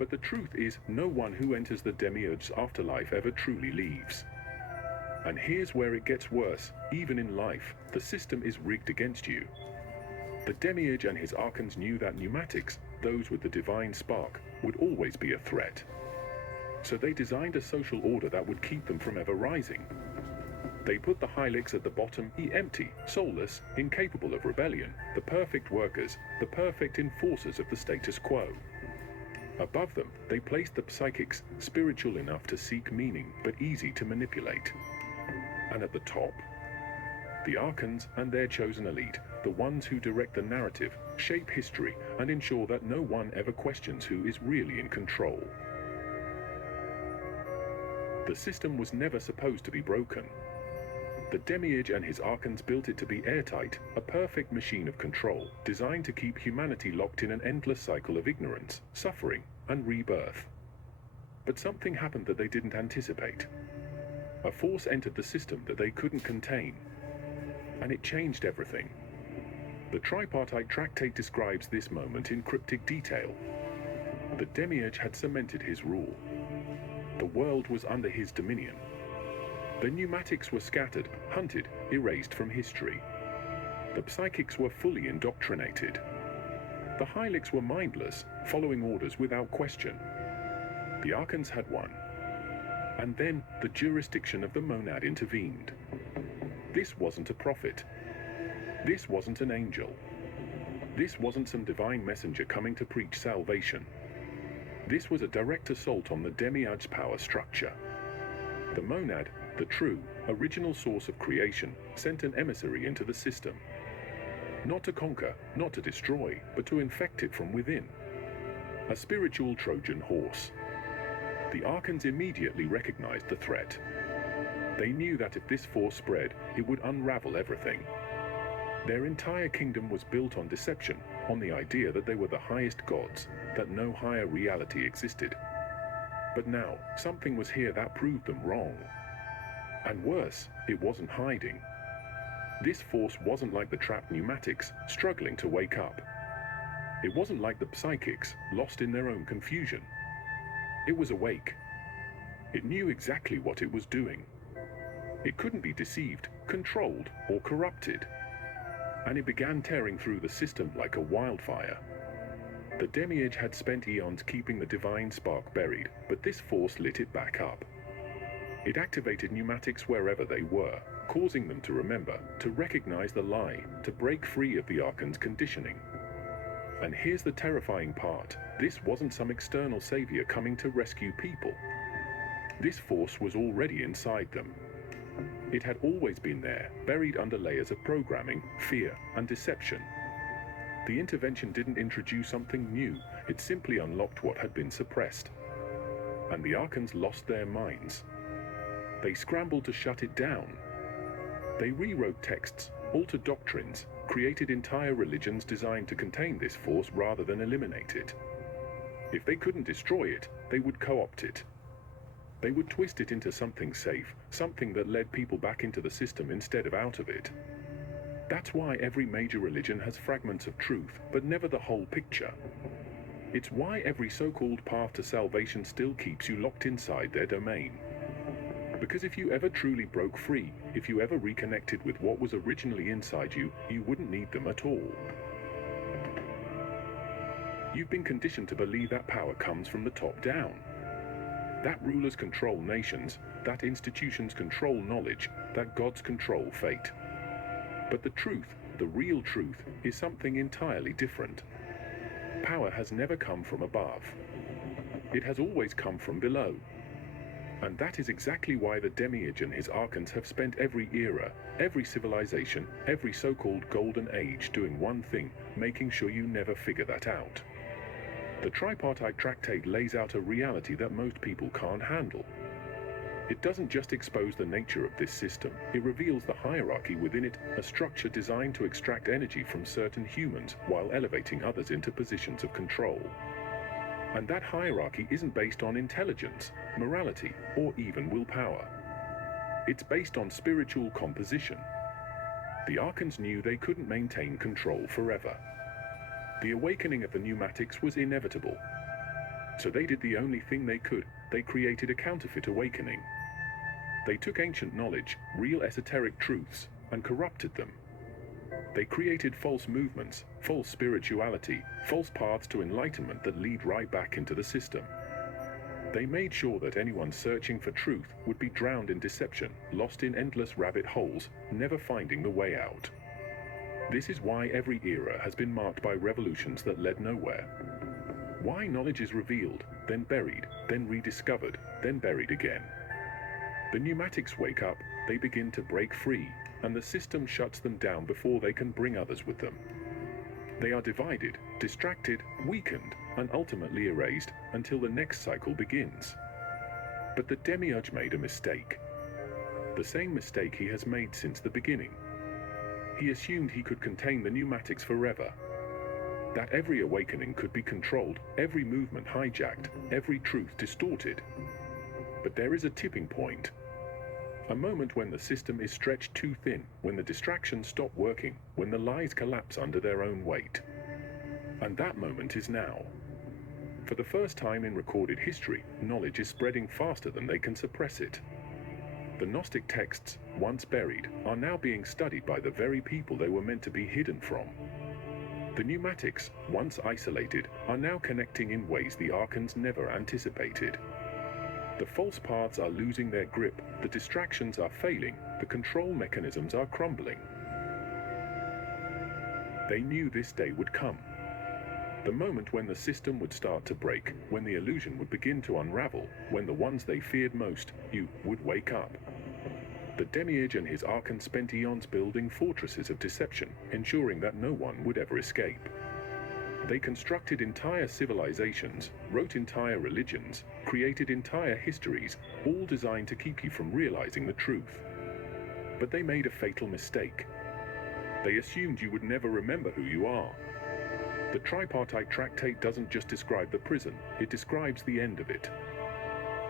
But the truth is, no one who enters the Demiurge's afterlife ever truly leaves. And here's where it gets worse. Even in life, the system is rigged against you. The Demiurge and his Archons knew that pneumatics, those with the divine spark, would always be a threat. So they designed a social order that would keep them from ever rising. They put the Hylics at the bottom, empty, soulless, incapable of rebellion, the perfect workers, the perfect enforcers of the status quo. Above them, they placed the Psychics, spiritual enough to seek meaning, but easy to manipulate. And at the top, the Archons and their chosen elite, the ones who direct the narrative, shape history, and ensure that no one ever questions who is really in control. The system was never supposed to be broken. The Demiurge and his Archons built it to be airtight, a perfect machine of control, designed to keep humanity locked in an endless cycle of ignorance, suffering, and rebirth. But something happened that they didn't anticipate. A force entered the system that they couldn't contain, and it changed everything. The Tripartite Tractate describes this moment in cryptic detail. The Demiurge had cemented his rule. The world was under his dominion. The pneumatics were scattered, hunted, erased from history. The Psychics were fully indoctrinated. The Hylics were mindless, following orders without question. The Archons had won. And then the jurisdiction of the Monad intervened. This wasn't a prophet. This wasn't an angel. This wasn't some divine messenger coming to preach salvation. This was a direct assault on the Demiurge's power structure. The Monad, the true, original source of creation, sent an emissary into the system. Not to conquer, not to destroy, but to infect it from within. A spiritual Trojan horse. The Archons immediately recognized the threat. They knew that if this force spread, it would unravel everything. Their entire kingdom was built on deception, on the idea that they were the highest gods, that no higher reality existed. But now, something was here that proved them wrong. And worse, it wasn't hiding. This force wasn't like the trapped pneumatics, struggling to wake up. It wasn't like the Psychics, lost in their own confusion. It was awake. It knew exactly what it was doing. It couldn't be deceived, controlled, or corrupted. And it began tearing through the system like a wildfire. The Demiurge had spent eons keeping the divine spark buried, but this force lit it back up. It activated pneumatics wherever they were, causing them to remember, to recognize the lie, to break free of the Archon's conditioning. And here's the terrifying part. This wasn't some external savior coming to rescue people. This force was already inside them. It had always been there, buried under layers of programming, fear, and deception. The intervention didn't introduce something new, it simply unlocked what had been suppressed. And the Archons lost their minds. They scrambled to shut it down. They rewrote texts, altered doctrines, created entire religions designed to contain this force rather than eliminate it. If they couldn't destroy it, they would co-opt it. They would twist it into something safe, something that led people back into the system instead of out of it. That's why every major religion has fragments of truth, but never the whole picture. It's why every so-called path to salvation still keeps you locked inside their domain. Because if you ever truly broke free, if you ever reconnected with what was originally inside you, you wouldn't need them at all. You've been conditioned to believe that power comes from the top down. That rulers control nations, that institutions control knowledge, that gods control fate. But the truth, the real truth, is something entirely different. Power has never come from above. It has always come from below. And that is exactly why the Demiurge and his Archons have spent every era, every civilization, every so-called golden age doing one thing, making sure you never figure that out. The Tripartite Tractate lays out a reality that most people can't handle. It doesn't just expose the nature of this system, it reveals the hierarchy within it, a structure designed to extract energy from certain humans while elevating others into positions of control. And that hierarchy isn't based on intelligence, morality, or even willpower. It's based on spiritual composition. The Archons knew they couldn't maintain control forever. The awakening of the pneumatics was inevitable. So they did the only thing they could. They created a counterfeit awakening. They took ancient knowledge, real esoteric truths, and corrupted them. They created false movements, false spirituality, false paths to enlightenment that lead right back into the system. They made sure that anyone searching for truth would be drowned in deception, lost in endless rabbit holes, never finding the way out. This is why every era has been marked by revolutions that led nowhere. Why knowledge is revealed, then buried, then rediscovered, then buried again. The pneumatics wake up, they begin to break free, and the system shuts them down before they can bring others with them. They are divided, distracted, weakened, and ultimately erased until the next cycle begins. But the Demiurge made a mistake. The same mistake he has made since the beginning. He assumed he could contain the pneumatics forever. That every awakening could be controlled, every movement hijacked, every truth distorted. But there is a tipping point. A moment when the system is stretched too thin, when the distractions stop working, when the lies collapse under their own weight. And that moment is now. For the first time in recorded history, knowledge is spreading faster than they can suppress it. The Gnostic texts, once buried, are now being studied by the very people they were meant to be hidden from. The pneumatics, once isolated, are now connecting in ways the Archons never anticipated. The false paths are losing their grip, the distractions are failing, the control mechanisms are crumbling. They knew this day would come. The moment when the system would start to break, when the illusion would begin to unravel, when the ones they feared most, you, would wake up. The Demiurge and his Archons spent eons building fortresses of deception, ensuring that no one would ever escape. They constructed entire civilizations, wrote entire religions, created entire histories, all designed to keep you from realizing the truth. But they made a fatal mistake. They assumed you would never remember who you are. The Tripartite Tractate doesn't just describe the prison, it describes the end of it.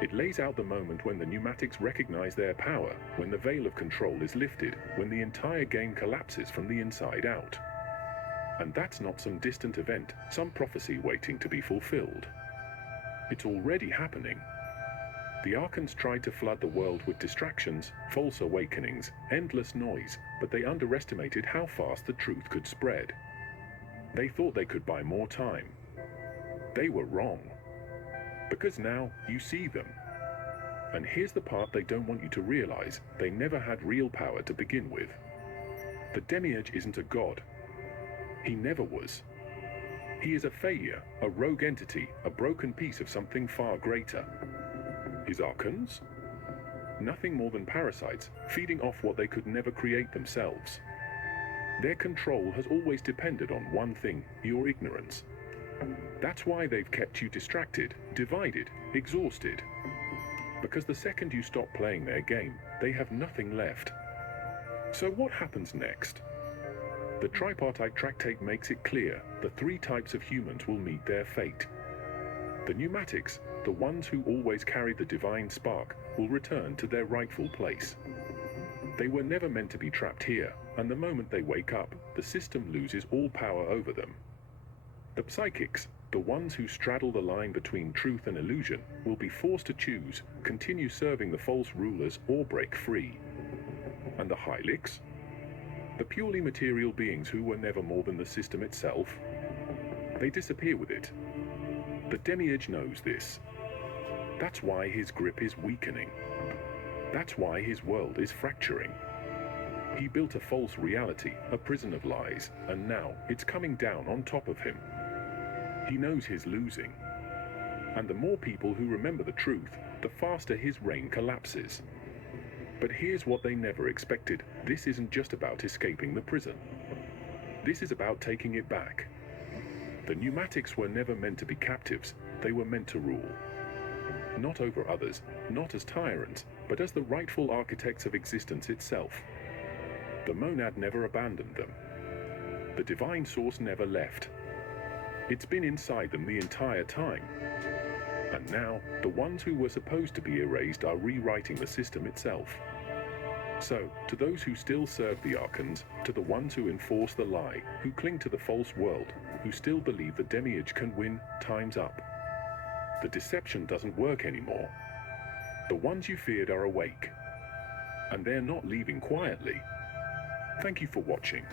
It lays out the moment when the pneumatics recognize their power, when the veil of control is lifted, when the entire game collapses from the inside out. And that's not some distant event, some prophecy waiting to be fulfilled. It's already happening. The Archons tried to flood the world with distractions, false awakenings, endless noise, but they underestimated how fast the truth could spread. They thought they could buy more time. They were wrong. Because now you see them. And here's the part they don't want you to realize: they never had real power to begin with. The Demiurge isn't a god. He never was. He is a failure, a rogue entity, a broken piece of something far greater. His Archons? Nothing more than parasites, feeding off what they could never create themselves. Their control has always depended on one thing: your ignorance. That's why they've kept you distracted, divided, exhausted. Because the second you stop playing their game, they have nothing left. So what happens next? The Tripartite Tractate makes it clear: the three types of humans will meet their fate. The pneumatics, the ones who always carried the divine spark, will return to their rightful place. They were never meant to be trapped here, and the moment they wake up, the system loses all power over them. The psychics, the ones who straddle the line between truth and illusion, will be forced to choose: continue serving the false rulers or break free. And the Hylics? The purely material beings who were never more than the system itself? They disappear with it. The Demiurge knows this. That's why his grip is weakening. That's why his world is fracturing. He built a false reality, a prison of lies, and now it's coming down on top of him. He knows he's losing. And the more people who remember the truth, the faster his reign collapses. But here's what they never expected: this isn't just about escaping the prison. This is about taking it back. The pneumatics were never meant to be captives, they were meant to rule. Not over others, not as tyrants, but as the rightful architects of existence itself. The monad never abandoned them. The divine source never left. It's been inside them the entire time. And now, the ones who were supposed to be erased are rewriting the system itself. So, to those who still serve the Archons, to the ones who enforce the lie, who cling to the false world, who still believe the Demiurge can win, time's up. The deception doesn't work anymore. The ones you feared are awake, and they're not leaving quietly. Thank you for watching.